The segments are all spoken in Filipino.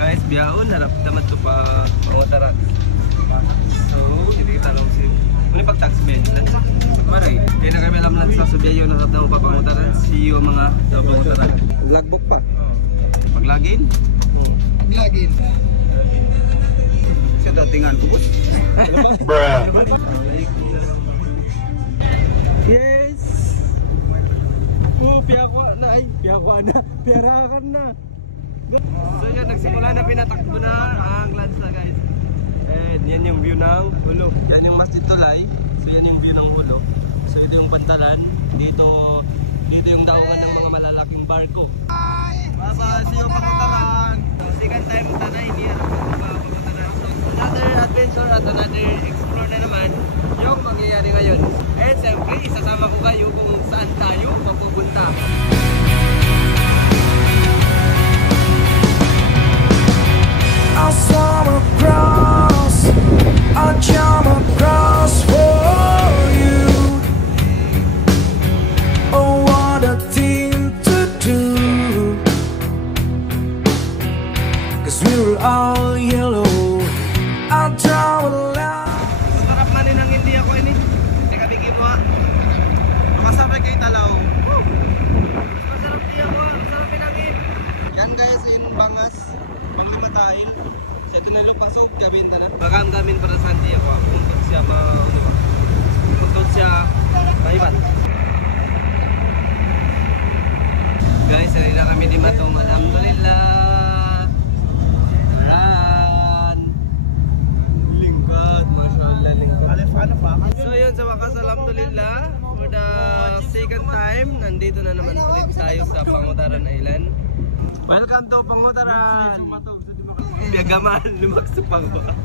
Guys, biyahon, harap naman ito pa Pangutaran. So, hindi kita alam si... Muli pag-taxi ba yun? Maray. Hindi na kami alam lang sa subiyayo na harap na pa Pangutaran. See you mga Pangutaran. Logbook pa? Paglagin? Paglagin. Siya datingan ko. Bruh. Yes! Piyakwa na ay, piyakwa na, piyarakan na. So yan, nagsimula na pinatakbo na ang Lanza guys. And yan yung view ng Hulo. Yan yung Masjid Tulay. So yan yung view ng Hulo. So ito yung Pantalan. Dito yung daungan ng mga malalaking barko. Bye-bye! See you Pangutaran! Second time mo tanay niya. Pangutaran. So another adventure at another explore na naman yung mangyayari ngayon. And siyempre, isasama ko kayo kung saan tayo mapupunta. I'll swim across, I'll jump across for you. Oh, what a thing to do, 'cause we were all yellow. I'll draw a line. Masarap manin ang hindi ako ini. Teka, bigyan mo ha. Makasabay kayo talaw. Masarap di ako ha. Masarap pinangin. Yan guys, in Bangas. Panglima tail. Sa ito na lupasok, kabinta na. Bagam gamin para sa hindi ako. Puntod siya puntod siya maiban. Guys, hindi na kami di matong. Alhamdulillah. So yun, sa wakas alhamdulillah, for the second time, nandito na naman ulit tayo sa Pangutaran Island. Welcome to Pangutaran! Biyagamaan, lumagsupang ba?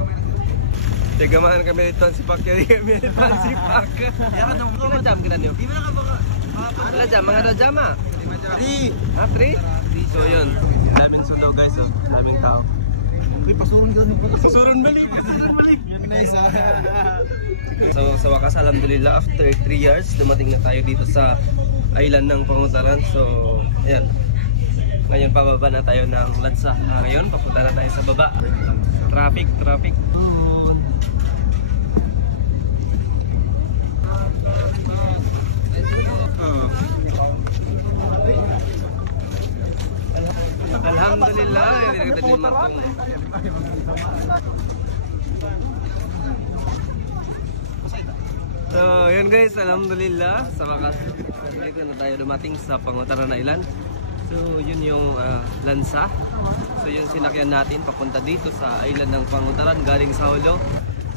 Biyagamaan kami nito si Pak, kaya kami nito si Pak. Kila jam kita niyo? Kila jam, mga jam ah? 3! Ah, 3? So yun, daming sundo guys, oh. Daming tao. Pasuron balik. So sa wakas alhamdulillah after 3 years dumating na tayo dito sa island ng Pangutaran. So ayan. Ngayon pababa na tayo ng Lanza. Ngayon papunta na tayo sa baba. Traffic. Alhamdulillah, so yun guys, alhamdulillah sa wakas dito na tayo dumating sa Pangutaran Island. So yun yung Lanza. So yun sinakyan natin papunta dito sa island ng Pangutaran galing sa Hulo.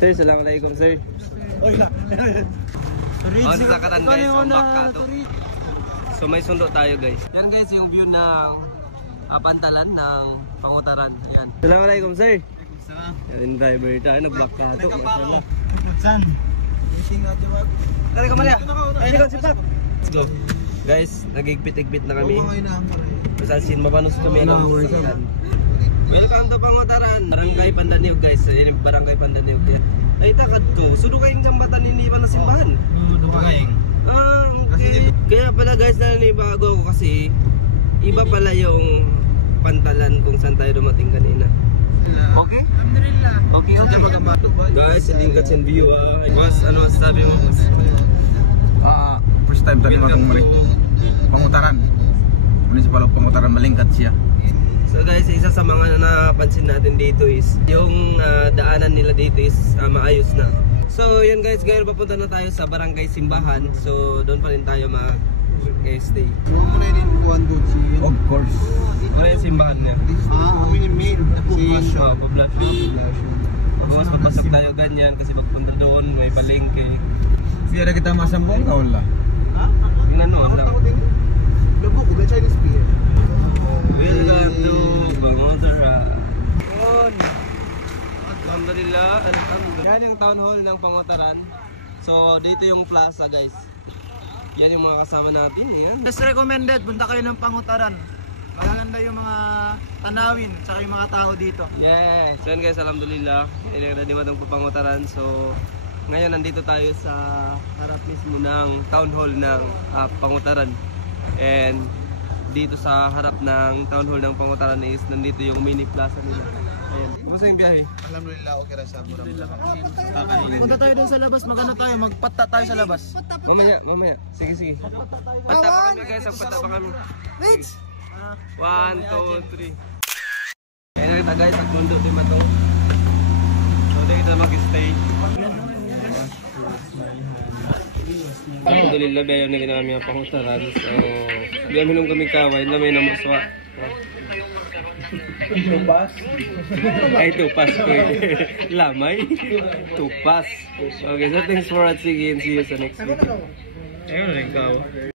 Sir, assalamualaikum sir. Sa katan guys, Bakato. So may sundo tayo guys. Yan guys yung view ng Pantalan ng Pangutaran. Ayan. Assalamualaikum sir. Yan driver tayo, nag-block ka ito. Mashallah. Kali ka Maria. Ay, si Pak. Let's go. Guys, nagigpit-igpit na kami. Masansin, mapanos kami lang. Welcome to Pangutaran. Barangay Pandaniog guys. Ayan yung Barangay Pandaniog. Ay, takad ko. Sudo kayong jambatan ini pa na simbahan. Okay. Okay. Kaya pala guys, nanibago ako kasi iba pala yung Pantalan kung saan tayo dumating kanina. Okay? Alhamdulillah. Okay. Guys, tingkat sa view ah. Boss, ano sabi mo? First time tadi matang mari Pangutaran. Municipal of Pangutaran, malingkat siya. So guys, isa sa mga napansin natin dito is yung daanan nila dito is maayos na. So yun guys, ngayon papunta na tayo sa Barangay Simbahan. So doon pa rin tayo mag-stay. Of course. Ano yung simbahan niya? Mas papasok tayo ganyan kasi magpunta doon, may palengke. Hindi ada kita masambong ka wala? Tingnan mo lang. Lubok, the Chinese beer. Welcome to Pangutaran. Alhamdulillah, alhamdulillah. Yan yung town hall ng Pangutaran. So dito yung plaza guys. Yan yung mga kasama natin. Yan. Best recommended, punta kayo ng Pangutaran. Magaganda yung mga tanawin, tsaka yung mga tao dito. Yes. So yan guys, alhamdulillah. Ilang na di matang Pangutaran. So ngayon nandito tayo sa harap mismo ng town hall ng Pangutaran. And dito sa harap ng town hall ng Pangutaran is nandito yung mini plaza nila. Ayun. Kumusta yung biyahe? Alhamdulillah, okay lang sa mura. Punta tayo doon sa labas, magano tayo, magpatta tayo sa labas. Mamaya. Sige. Pata pa kami guys, pata pa kami. Wait! 1, 2, 3. Kaya nakita guys, ang mundo, di ba to? So, di kita mag-stay. Alhamdulillah, bayaw na ginami ang Pangutaran. So, di aminom kami kaway, lamay na muswa. Tupas? Ay, tupas ko eh. Lamay? Tupas. Okay, so thanks for watching and see you sa next video. Ayun, ikaw.